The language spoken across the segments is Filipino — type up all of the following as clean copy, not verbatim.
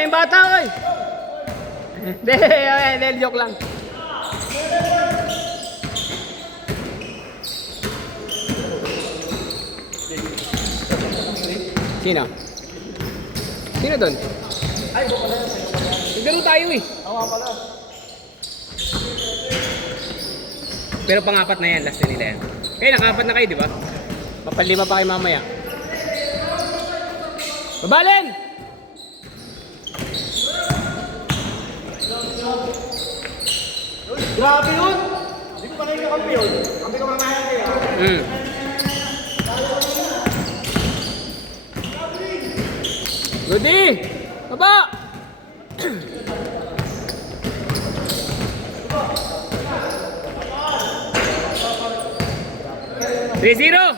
na yung bata, oy. Hindi, joke lang. Sino? Sino doon? Ay, buka na. Naglaro tayo eh. Awa pala. Pero pang-apat na yan, last na nila yan. Kaya naka-apat na kayo, di ba? Papalima pa kayo mamaya. Babalin! Grabe yun! Hindi ko pa na yung kakampi yun. Kampi ko mamaya kayo. Rudy! Baba! Three zero!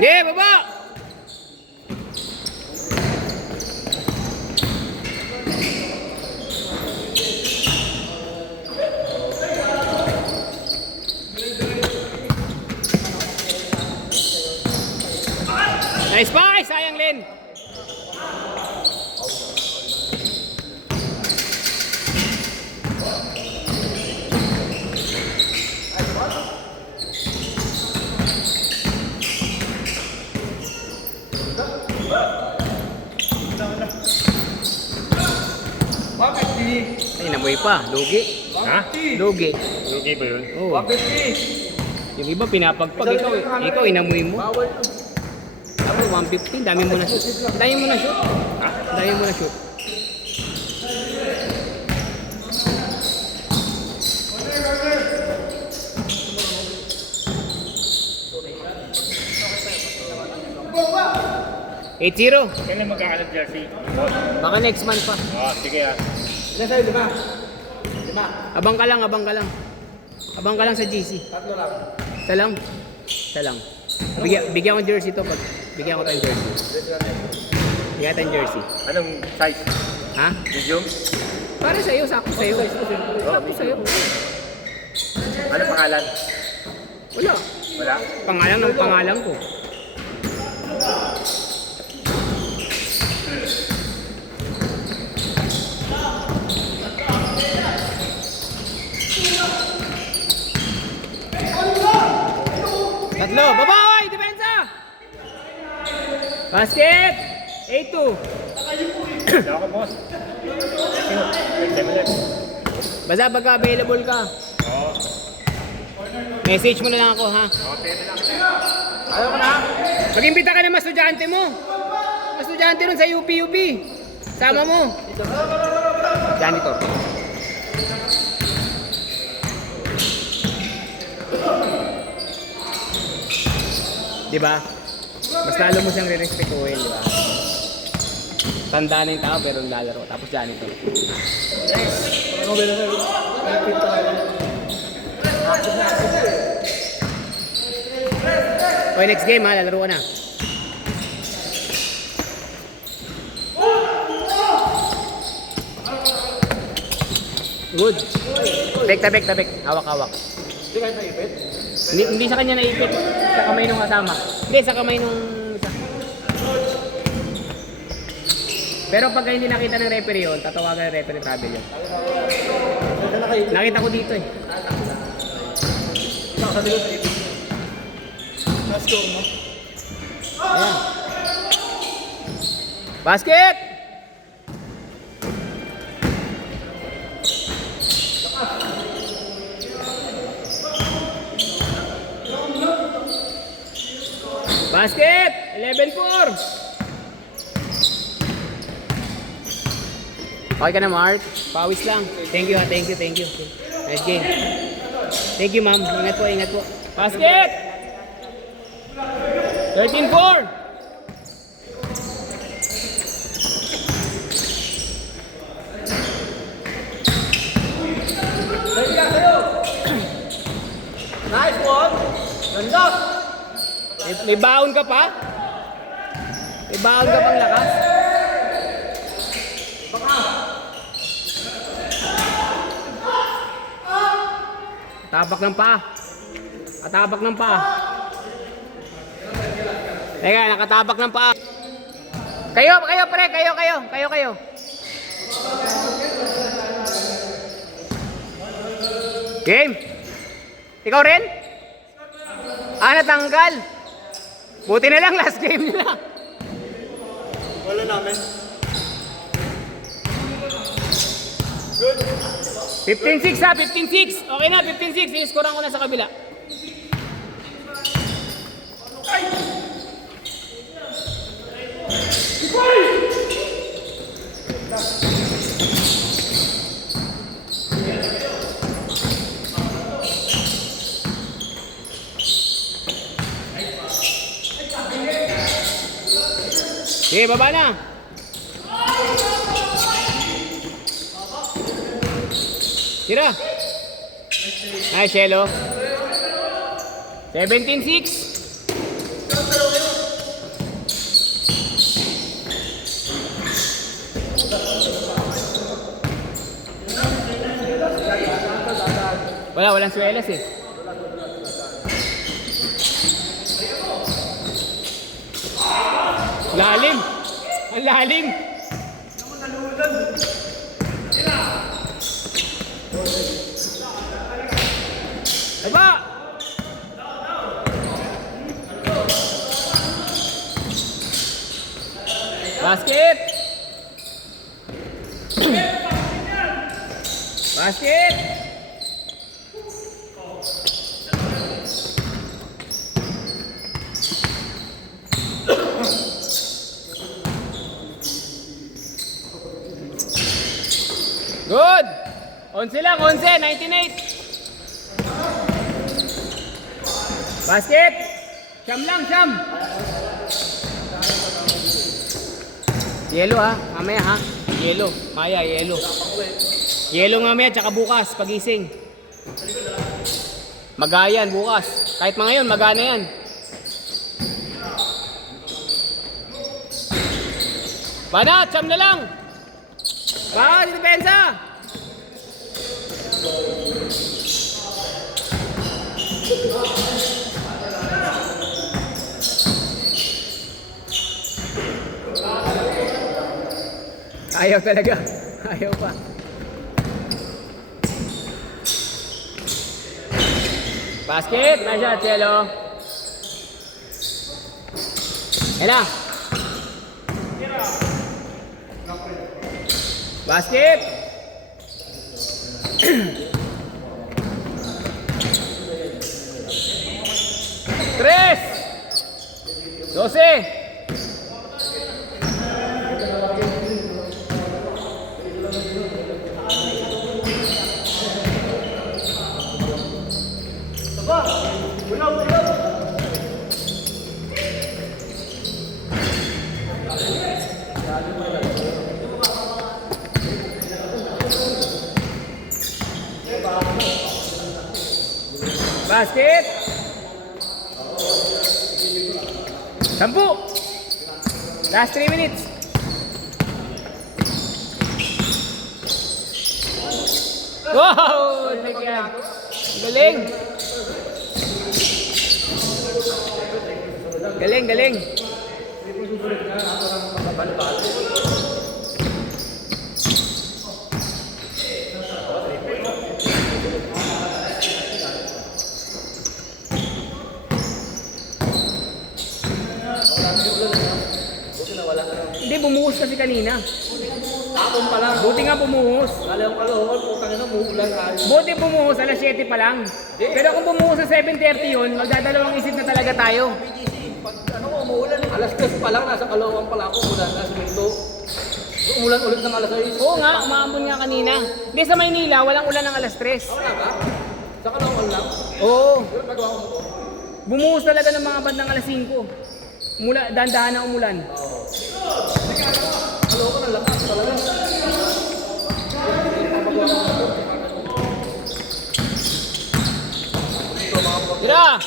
Yeah, baba! Nice pass! Sayang, Len! Ay, namoy pa. Lugi. Ha? Lugi. Lugi ba yun? Oh. Yung iba pinapagpag. Ikaw inamoy mo. Ako, 115. Dami mo na shoot. Dami mo na shoot. Ha? Dami mo na shoot. Eight zero. Kailan magkakalat jersey? Baka next month pa. Oh, sige ah. Ilan sa'yo, lima? Lima. Abang ka lang, abang ka lang. Abang ka lang sa GC. Tatlo lang. Isa lang. Isa lang. Bigyan ko jersey to pag. Bigyan ko tayong jersey. Bigyan tayong jersey. Anong size? Ha? Medium? Para sa'yo, sakto sa'yo. Sakto sa'yo. Ano pangalan? Wala. Wala? Pangalan ng pangalan ko. Tatlo. Babaoy! Depensa! Basket! 8-2. Wala ako, boss. Sino? Next 7 Basta pagka available ka. Oo. Message mo na lang ako, ha? Oo, pwede lang. Ayaw mo na? Mag-imbita ka ng mga estudyante mo. Mga estudyante ron sa UP. Sama mo. Janitor. Diba? Mas lalo mo siyang re-respetuhin, diba? Tanda na yung tao pero lalaro. Tapos janitor. Ano ba na? Malapit tayo. Okay, next game ha. Lalaro ka na. Good. Tabek. Hawak. Hindi kayo naipit? Hindi sa kanya naipit. Sa kamay nung kasama. Hindi, sa kamay nung isa. Pero pag hindi nakita ng referee yun, tatawagan ng referee travel yun. Hindi na kayo. Nakita ko dito eh. Sa likod naipit. Na-score mo? Ayan. Basket! Basket! 11-4! Okay ka na, Mark? Pawis lang. Thank you. Nice game. Thank you, ma'am. Ingat po. Basket! 13-4! May baon ka pa? May baon ka pang lakas? Tapak ng paa. Katabak ng paa. Teka, nakatabak ng paa. Kayo pre, kayo. Game. Ikaw rin? Natanggal. Buti na lang last game nila. Wala namin. 15-6 ha, 15-6. Okay na, 15-6. I-scorean ko na sa kabila. Okay, baba na. Tira. Ay, Shelo. 17-6. Walang swelas eh. Lalim. Ang lalim. Aba! Basket! Basket! Good! 11 lang, 11, 98. Basket! Siyam lang, siyam! Yelo ha, mamaya ha. Yelo, Maya, yelo. Yelo nga mamaya, tsaka bukas, pagising. Magayan bukas. Kahit mga yun, magana yan. Banat, siyam na lang! Baka, di depensa! Ayaw talaga. Ayaw pa. Basket! Nice shot, Cielo. Yan na. Basket! Tres! 12! Basket! 10! Last 3 minutes! Wow! Galing! Galing, galing! Hindi, bumuhos kasi kanina. Tapon pa lang. Buti nga bumuhos. Kala yung kalohon, putang ina, muulan ka. Buti bumuhos, alas 7 pa lang. Pero kung bumuhos sa 7:30 yun, magdadalawang isip na talaga tayo. Pag ano, umulan, alas 3 pa lang, nasa Caloocan pala ako, umulan na siminto. Umulan ulit ng alas 6. Oo nga, umaambon nga kanina. Hindi, sa Maynila, walang ulan ng alas 3. Wala ka? Sa Caloocan lang? Oo. Pero nagawa ko mo to. Bumuhos talaga ng mga bandang alas 5. Dandahan na umulan. Caloocan ang lakas talaga. Tira!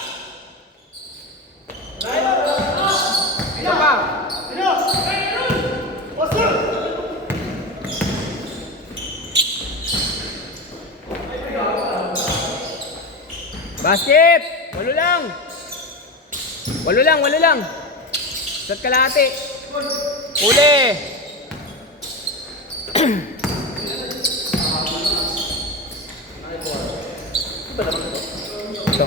Basket! Walo lang! Walo lang, walo lang! Sat kalahati! Uli! Ito.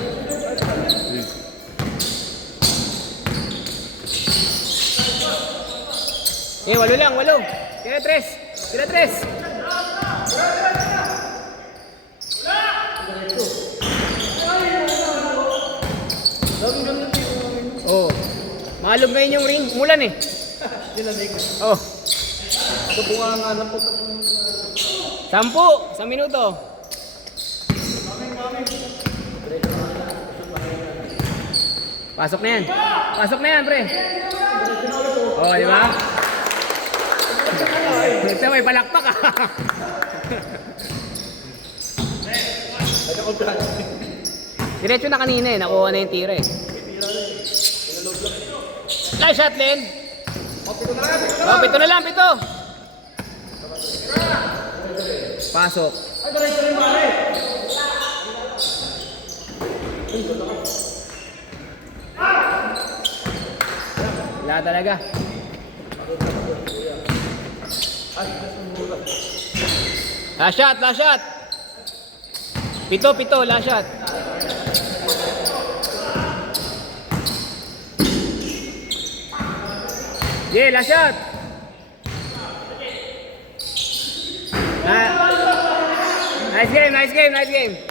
Walo lang, walo! Tira tres! Tira tres! Oh. Malog ngayon yung ring. Mulan eh. Oh. Ito bunga nga na po. 10 sa minuto. Pasok na yan. Pasok na yan, pre. Oh, di ba? Ito may palakpak ah. Diretso na kanina eh. Nakuha na yung tira eh. Nice shot, Len. Oh, pito na lang, pito. Pasok. Wala talaga. Last shot, last shot. Pito, pito, last shot. Yeah, last shot. Nice game, nice game, nice game.